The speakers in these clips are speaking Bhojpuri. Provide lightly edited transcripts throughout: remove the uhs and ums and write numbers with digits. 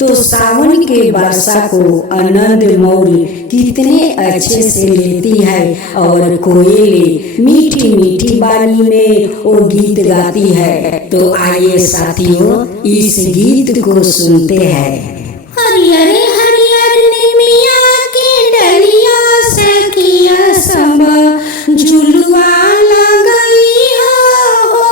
तो सावन के वर्षा को आनंद मौरी कितने अच्छे से लेती है और कोयले मीठी मीठी वाणी में वो गीत गाती है। तो आइए साथियों इस गीत को सुनते हैं। हरियर हरियर निमिया के डलिया सखिया सब झुलुआ लगई हो।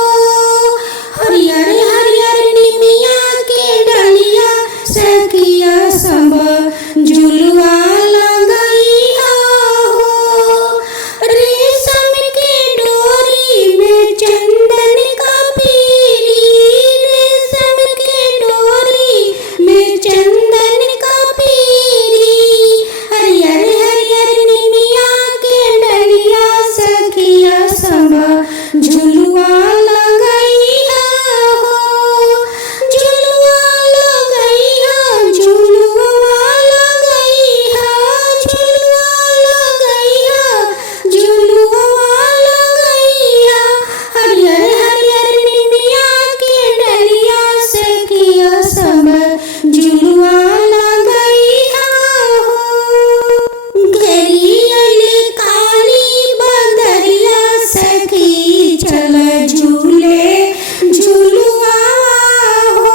हरियर हरियर निमिया के डलिया सखिया सब झुलुआ लगई हो। रेशम के डोरी में चंदन का पीरी, रेशम के डोरी में चंदन का पीरी। हरियर हरियर निमिया के डलिया सखिया सब झुलुआ लगई हो। झुलुआ लगई हो, झुलुआ लगई हो, झुलुआ लगई हो, झुलुआ लगई हो। हरियर हरियर निमिया के डलिया सखिया सब झुलुआ लगई हो। घेरियल काली बदरिया सखी चल झूले झुलुआ हो।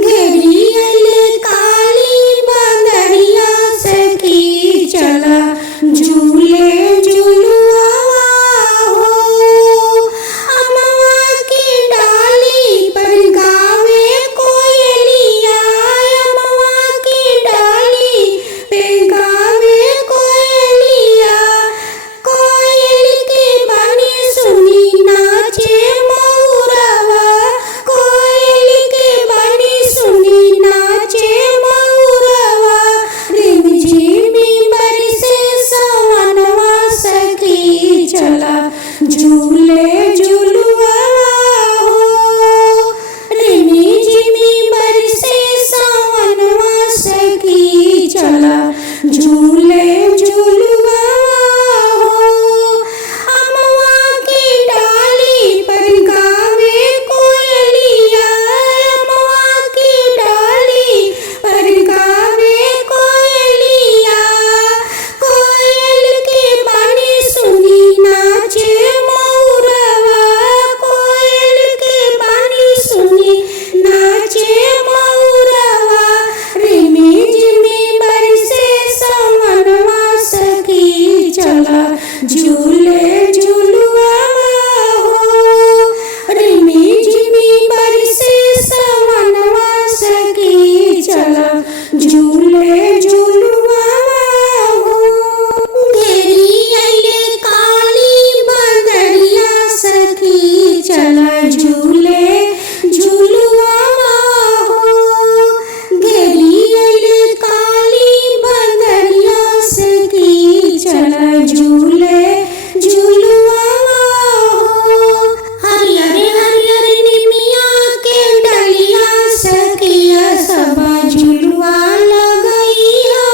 घेरियल काली बदरिया सखी चल झूले झुलुआ हो। अमवा की डाली पर गावे कोयलिया, अमवा की डाली पे गावे कोयलिया। कोयल के बानी सुनी नाचे मौरवा, कोयल के बानी सुनी नाचे मौरवा। रिमझिमी बरसे सवनवा सखी चला झूले झुलुआ हो। रिमझिमी बरसे सवनवा सखी चला झूले झुलुआ हो। अमवा की डाली पर गावे कोयलिया, अमवा की डाली पर गावे कोयलिया। कोयल के बानी सुनी नाचे मौरवा, कोयल के बानी सुनी नाचे मौरवा। रिमझिमी बरसे सवनवा सखी चला झूले झुलुआ हो। रिमझिमी बरसे सवनवा सखी चला झूले झुलुआ हो। घेरियल काली बदरिया सखी चला झूले झुलुआ हो। घेरियल काली बदरिया सखी चला झूले झुलुआ हो। हरियर हरियर निमिया के डलिया सखिया सब झुलुआ लगई हो।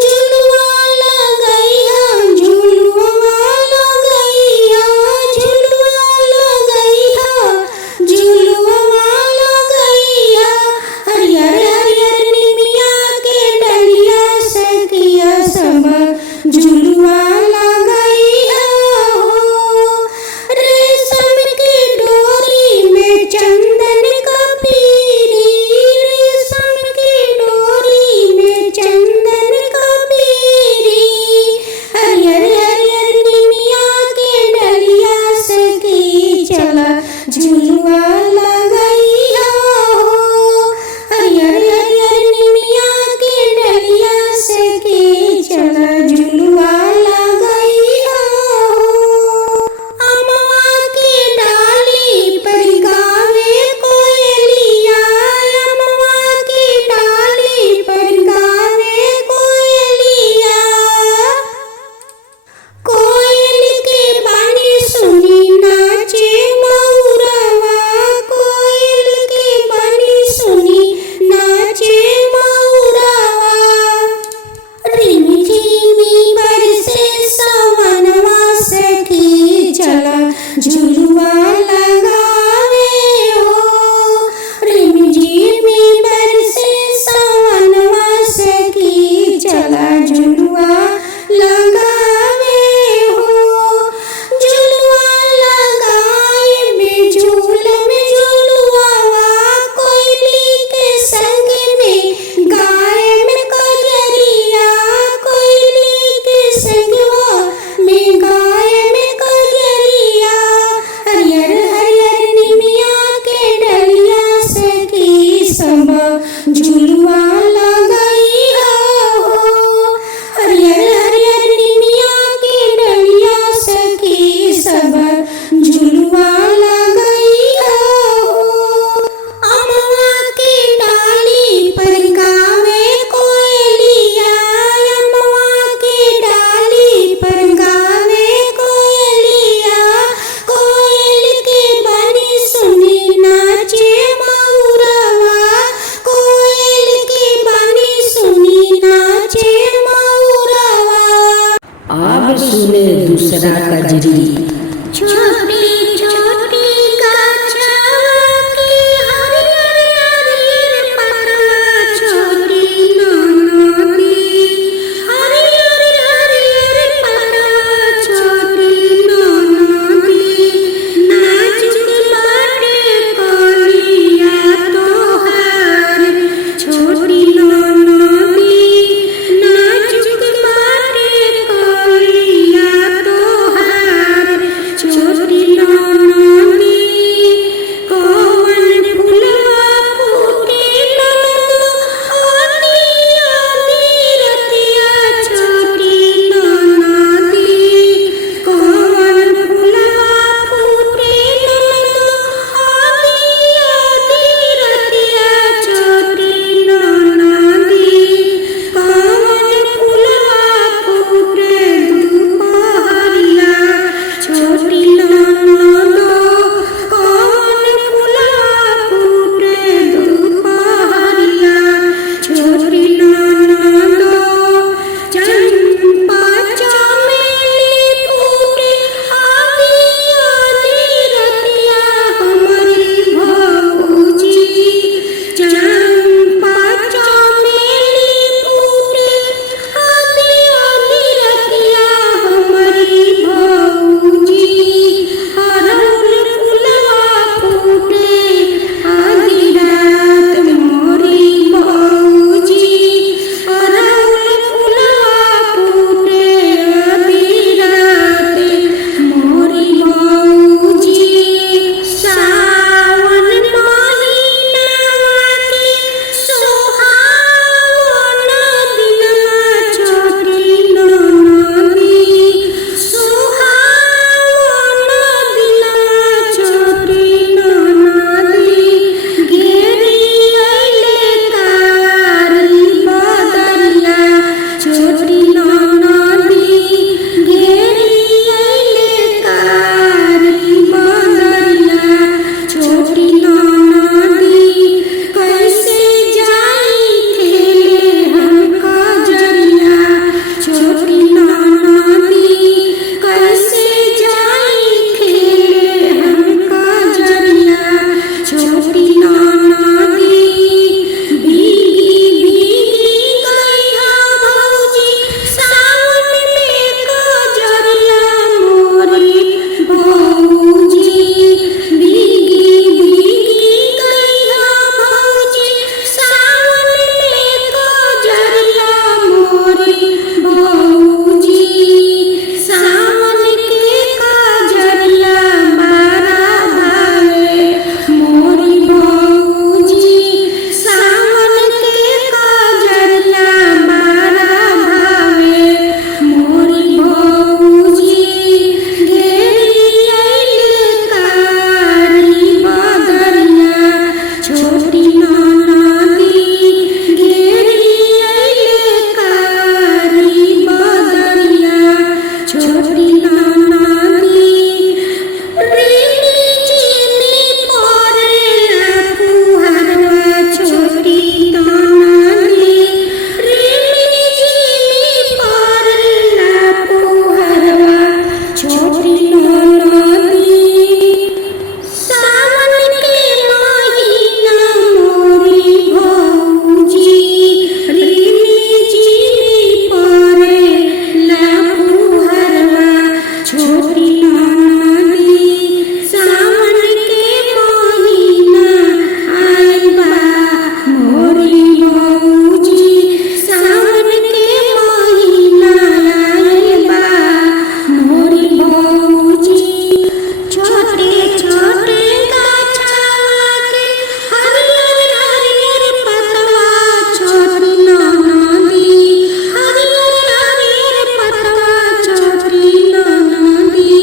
झुलुआ लगई हो, झुलुआ लगई हो, झुलुआ लगई हो, झुलुआ लगई हो। हरियर हरियर निमिया के डलिया सखिया सब झुलुआ लगई हो। रेशम के डोरी में चंदन का पीरी, रेशम के डोरी में चंदन का पीरी। हरियर हरियर निमिया के डलिया सखी चला झुलुआ लगई हो। हरियर हरियर निमिया के डलिया सखी चला झुलुआ लगई हो। अमवा की डाली पर गावे कोयलिया, अमवा की डाली पर गावे कोयलिया। कोयल के बानी सुनी नाचे मौरवा, नदी। छोटी छोटी गाछवा की हरियर हरियर पतवा, छोटी नदी हरियर हरियर पतवा, छोटी नदी नाजुक बाटे कलिया तोहार, छोटी नदी नाजुक बाटे कलिया तोहार, छोटी नदी कौन फुलवा फूटे ननदो आधी आधी रतिया, छोटी नदी कौन फुलवा फूटे ननदो आधी आधी रतिया, छोटी नदी कौन फुलवा फूटे दुपहरिया, छोटी ननदो कौन फुलवा फूटे दुपहरिया, छोटी ननदो चंपा चमेली फूटे आधी आधी रतिया, हमारी भौजी चंपा चमेली फूटे आधी आधी रतिया, हमारी भौजी अड़हुल फुलवा फूटे आधी रात, मोरी भौजी अड़हुल फुलवा फूटे आधी रात, मोरी भौजी सावन महिनावा के सोहावन दिनवा, छोटी नदी सोहावन दिनवा, छोटी नदी घेरी अइले कारी बदरिया, छोटी नदी घेरी अइले कारी बदरिया, छोटी नदी कैसे जाई खेले हम कजरिया, छोटी नदी कैसे जाई खेले हम कजरिया, छोटी नदी भीगी भीगी गैया भौजी सावन में कजरिया, मोरी भौजी भीगी भीगी गैया भौजी सावन में कजरिया, मोरी भौजी सावन के कजरिया बारा भावे, मोरी भौजी सावन के कजरिया बारा भावे, मोरी भौजी घेरी अइले कारी बदरिया, छोटी नदी घेरी अइले कारी बदरिया, छोटी नदी ऋणी चिनी परेला फुहरवा, छोटी नदी ऋणी चिनी परेला फुहरवा, छोटी नदी सावन के महीना मोरी भौजी ऋणी चिनी परेला फुहरवा, छोटी नदी सावन के महीना आइल बा, मोरी भौजी सावन के महीना आइल बा, मोरी भौजी छोटे छोटे गाछवा के हरियर हरियर पतवा, छोटी नदी हरियर हरियर पतवा, छोटी नदी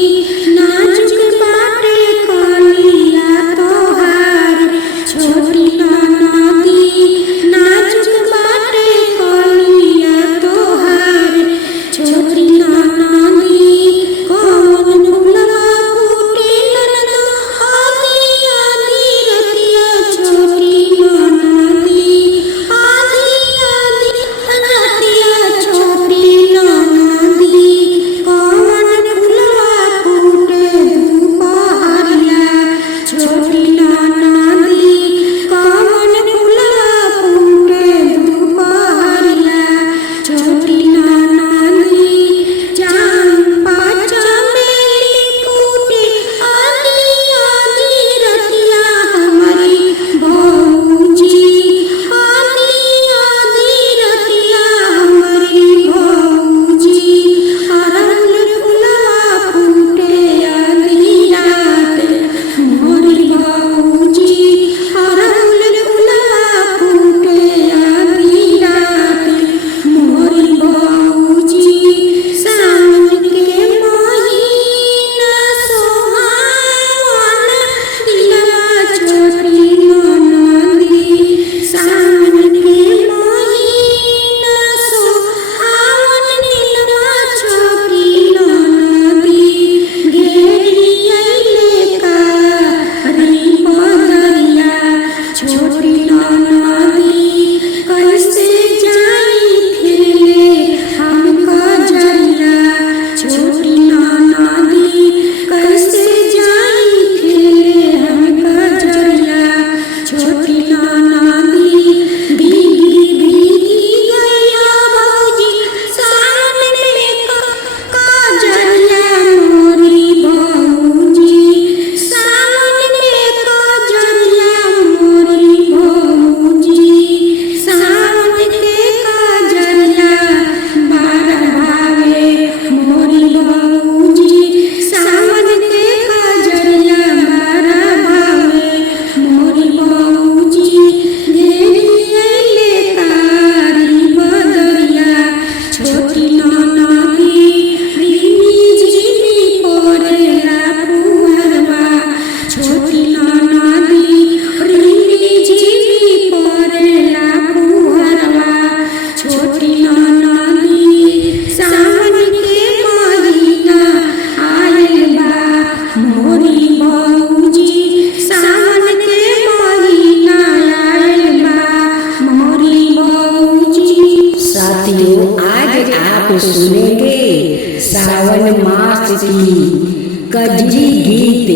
कजरी गीत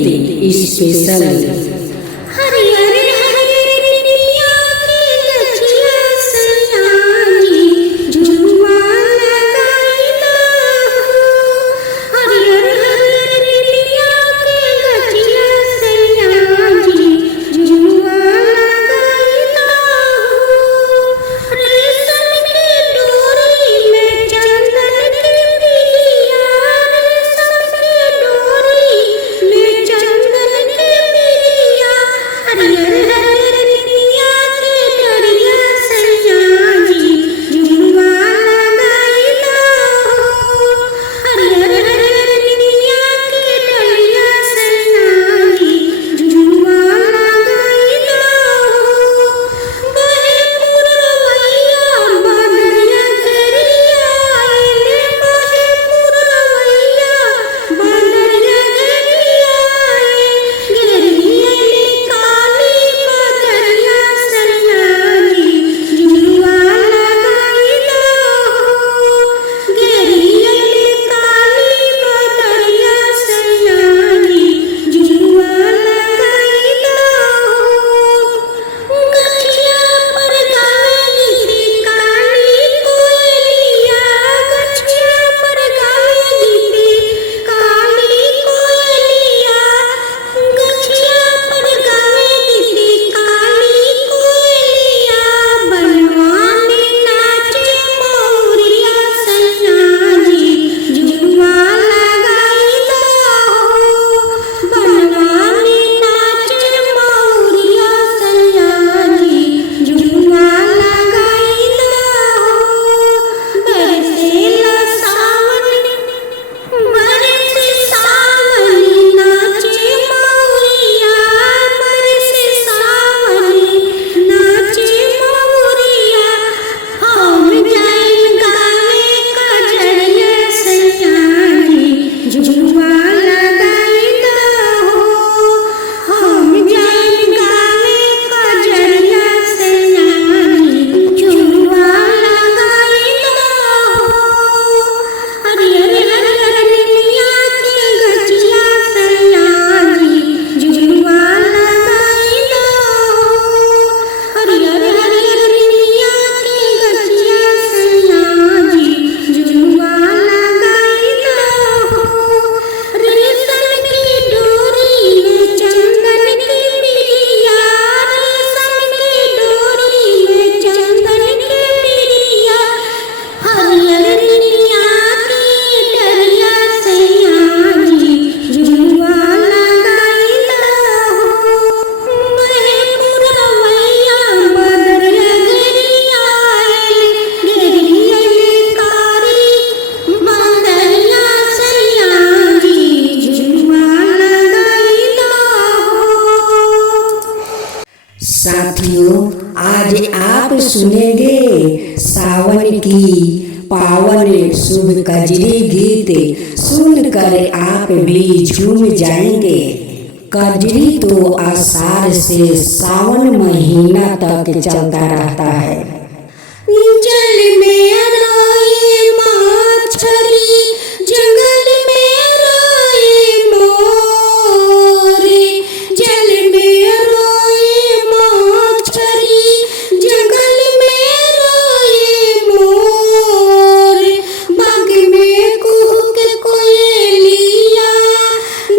स्पेशल। हरियर हरियर निमिया के गछिया सयाजी झुलुआ लगाइला हो। हरियर हरियर निमिया के गछिया सयाजी झुलुआ लगाइला हो। रेशम के डोरी में चंदन के पिरिया, रेशम के डोरी में चंदन के पिरिया। हरियर हरियर निमिया के डरिया सयाजी झुलुआ लगाइला हो। हरियर हरियर निमिया के डरिया सयाजी झुलुआ लगाइला हो। बहे पुरवैया बदरिया घेरिया आइले, बहे पुरवैया बदरिया घेरिया आइले। घेरिया काली बदरिया सयाजी झुलुआ लगाइला हो। घेरिया काली बदरिया सयाजी झुलुआ लगाइला हो। गछिया पर गावे गीत काली कोयलिया, गछिया पर गावे गीत काली कोयलिया। गछिया पर गावे गीत काली कोयलिया। बनवा में नाचे मोरिया सयाजी झुलुआ लगाइला हो। बनवा में नाचे मोरिया सयाजी झुलुआ लगाइला हो। बरसेला सावन बरसे सावन नाचे मोरिया, बरसे सावन नाचे मोरिया। हम जाइम गावे कजरिया सयाजी झुलुआ लगाइला हो। हम जाइम गावे कजरिया सयाजी झुलुआ लगाइला हो। हरियर हरियर निमिया के गछिया सयाजी झुलुआ लगाइला हो। हरियर हरियर निमिया के गछिया सयाजी झुलुआ लगाइला हो। रेशम की डोरी में चंदन के पिरिया, रेशम की डोरी में चंदन के पिरिया। हरियर निमिया के डरिया सयाजी झुलुआ लगाइला हो। बहे पुरवैया बदरिया घेरिया आइले, घेरिया कारी बदरिया सयाजी झुलुआ लगाइला हो। साथियों, आज आप सुनेंगे सावन की पावन शुभ कजरी गीत। सुनकर आप भी झूम जाएंगे। कजरी तो आषाढ़ से सावन महीना तक चलता रहता है। जल में रोए मछली, जंगल में रोए मोर। जल में रोए मछली, जंगल में रोए मोर। बाग में कुहू के कोयलिया,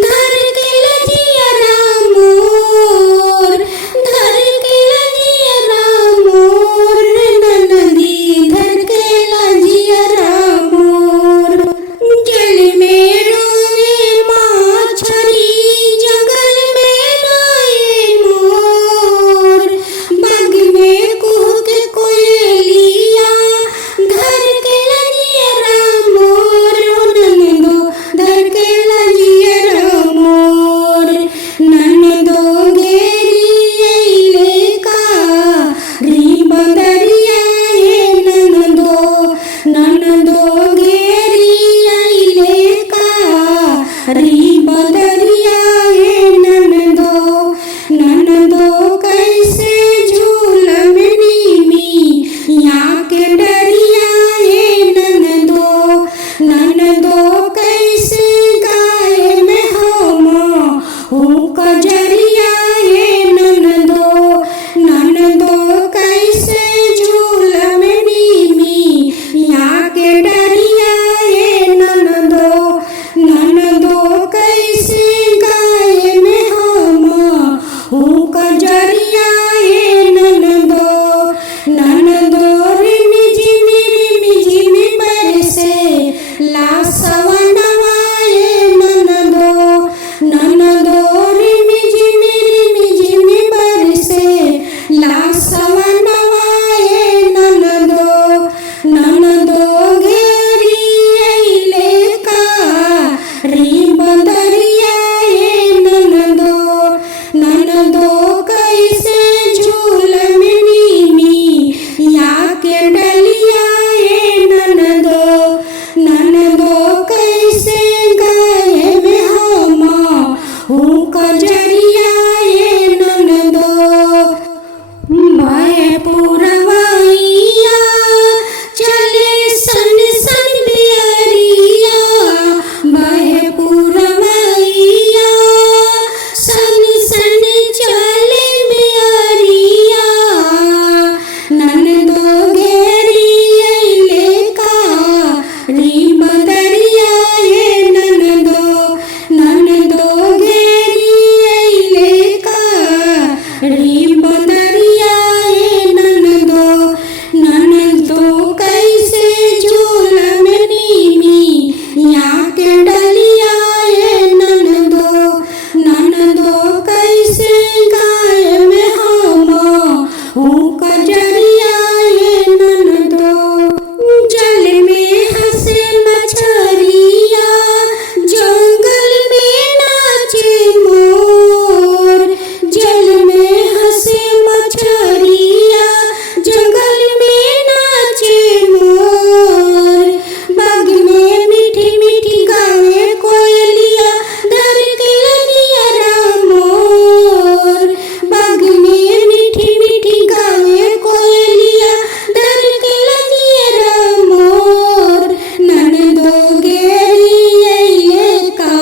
धर के लजिया मोर, धर के लजिया मोर। ननदी धर के हूँ कजरिया ये ननदो बाहे पुरवैया चले सन सन बियरिया बाहे पुरवैया सन सन चले बियरिया ननदो घेरी अइले का री बदरिया ये ननदो ननदो घेरी अइले का री बदरिया ये ननदो ननदो कैसे झूलम नीमी यहाँ के डलिया ये ननदो ननदो कैसे गाय में हम हूँ कजरिया ये ननदो जल में हंसे मछरिया जंगल में नाचे मोर जल में हंसे मछरिया जंगल में नाचे मोर बाग में मीठी मीठी गावे कोयलिया दर के लगिया मोर बाग में मीठी मीठी गावे कोयलिया दर के लगिया मोर ननदो घेरी अइले का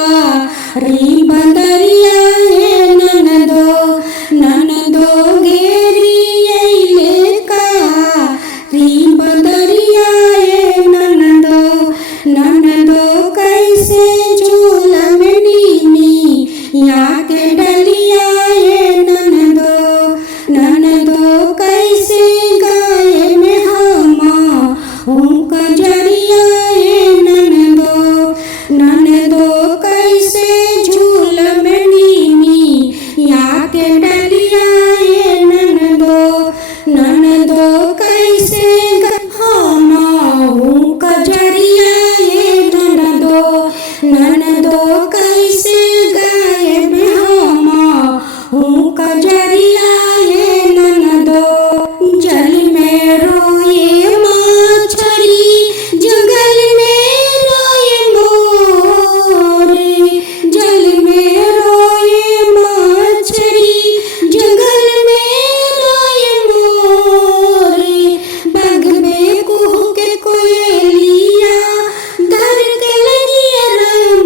री बंदरिया ये ननदो ननदो घेरी अइले का री बंदरिया ये ननदो ननदो कैसे झूलम नीमी यहाँ के डलिया ये ननदो ननदो कैसे गाय में हम हूँ कजरिया ये ननदो ननदो कैसे झूलम नीमी यहाँ के डलिया ये ननदो ननदो कैसे हम हूँ कजरिया ये ननदो ननदो कैसे गाय में हम हूँ कजरिया ये ननदो जल में रोए मछली जंगल में रोए मोर जल में रोए मछली जंगल में रोए मोर बाग में कुहू के कोयलिया दर के लगिया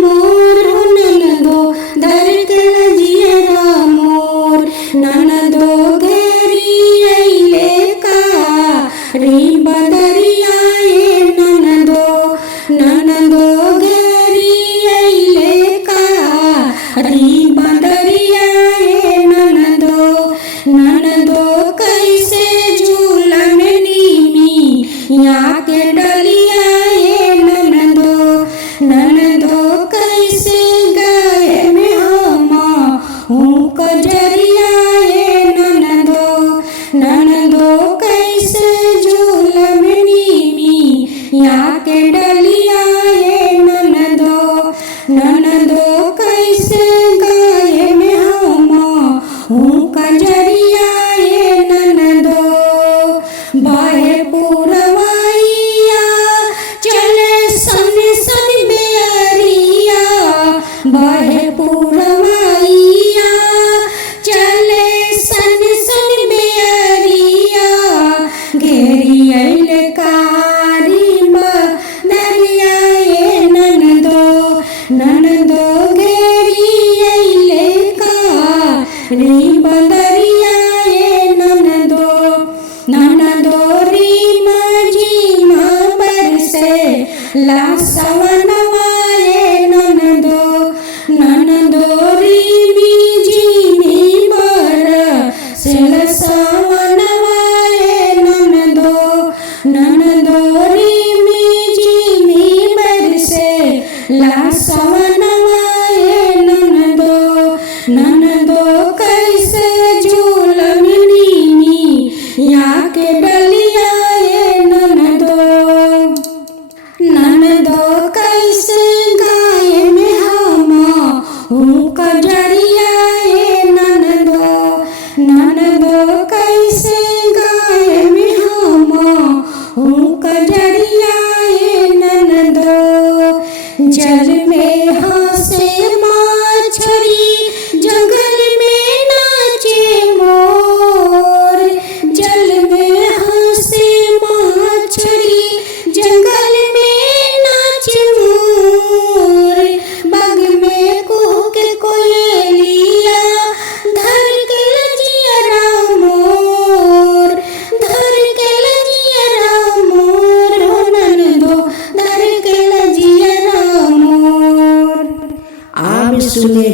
मोर हो ननदो दर के लगिया मोर ननदो घेरी अइले का री बदरिया ये ननदो ननदो घेरी अइले का री बदरिया ये ननदो ननदो कैसे झूलम नीमी यहाँ के डलिया ये ननदो ननदो कैसे गाय में हम हूँ कजरिया ये ननदो ननदो कैसे झूलम नीमी यहाँ के डलिया ये ननदो ननदो कैसे गाय में हम हूँ कजरिया ये ननदो बाहे पुरवैया चले सन सन बियरिया बाहे पुरवैया चले सन सन बियरिया घेरी अइले कारी बदरिया ये ननदो ननदो घेरी अइले का री बदरिया ये ननदो ननदो रीम झीम बरसे ला सवनवा ये ननदो ननदो रीमी झीमी बरसे ला सवनवा ये ननदो ननदो रीमी झीमी बरसे ला सवनवा ये ननदो ननदो कैसे झूलम नीमी यहाँ के डलिया ये ननदो ननदो कैसे गाय में हम हूँ कजरिया ये ननदो ननदो कैसे गाय में हम हूँ कजरिया ये ननदो जल में हंसे मछली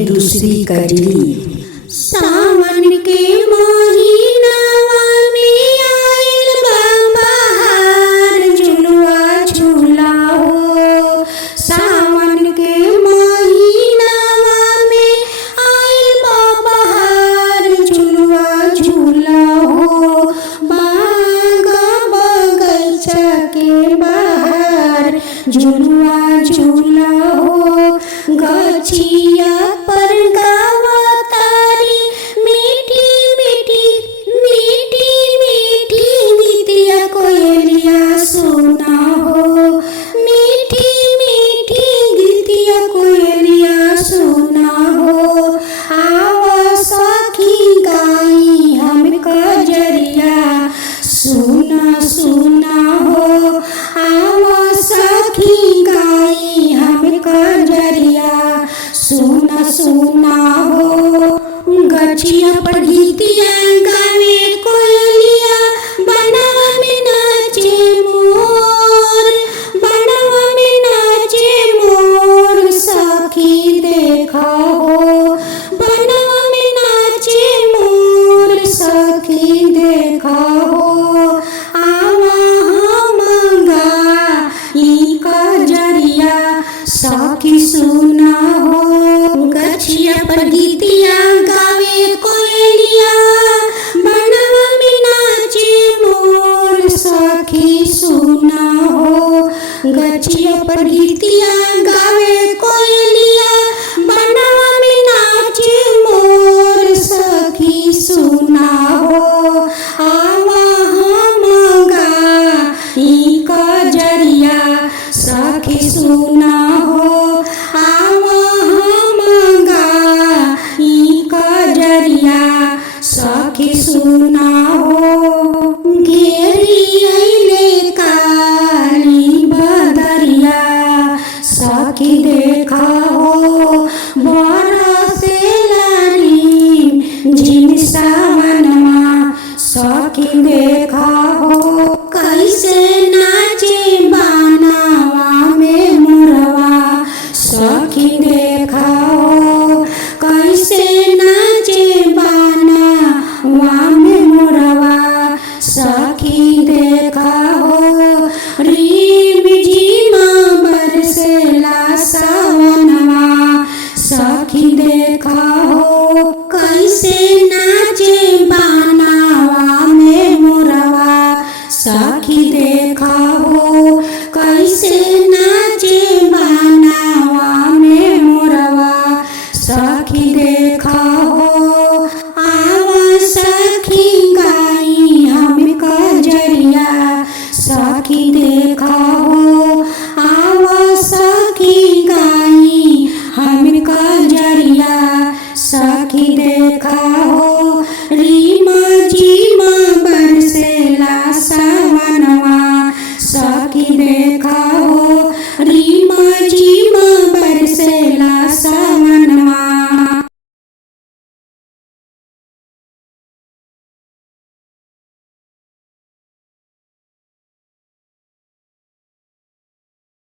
दूसरी कजरी। सावन के महीनावा में आइल बा बहार झुलुआ झूला हो। सावन के महीनावा में आइल बा बहार झुलुआ झूला हो। बाग बगैचा के बाहर झुलुआ झूला हो। गछिया पर गावा तारी मीठी मीठी मीठी मीठी गीतिया कोयलिया सुना हो। मीठी मीठी गीतिया कोयलिया सुना हो। आवा सखी गाई हम कजरिया सुना सुना हो। आवा सखी गाई हम कजरिया सुना सुना हो। गछिया पर गीतिया गावे कोयलिया बनवा में नाचे मोर। बनवा में नाचे मोर सखी देखा हो। बनवा में नाचे मोर सखी देखा हो। आवा हम गाई कजरिया सखी सुना हो। गछिया पर गीतिया गावे कोयलिया बनवा में नाचे मोर सखी सुना हो। गछिया पर गीतिया गावे कोयलिया बनवा में नाचे मोर सखी सुना हो। आवा हम गाई कजरिया सखी सुना हो। आवा हम गाई कजरिया सखी सुना हो। घेरी अइले काली बदरिया सखी देखा हो। बरसेला नीम झिम सावनवा सखी देखा हो। कैसे नाचे बानावा में मुरवा सखी देखा हो। कैसे नाचे बानावा में मुरवा सखी देखा हो। रिम झिमा बरसेला सावनवा सखी देखा हो। कैसे नाचे बानावा में मुरवा सखी देखा हो। कैसे नाचे बानावा में मुरवा सखी देखा हो। आवा सखी गाई हम कजरिया सखी देखा हो। आवा सखी गाई हम कजरिया सखी देखा हो।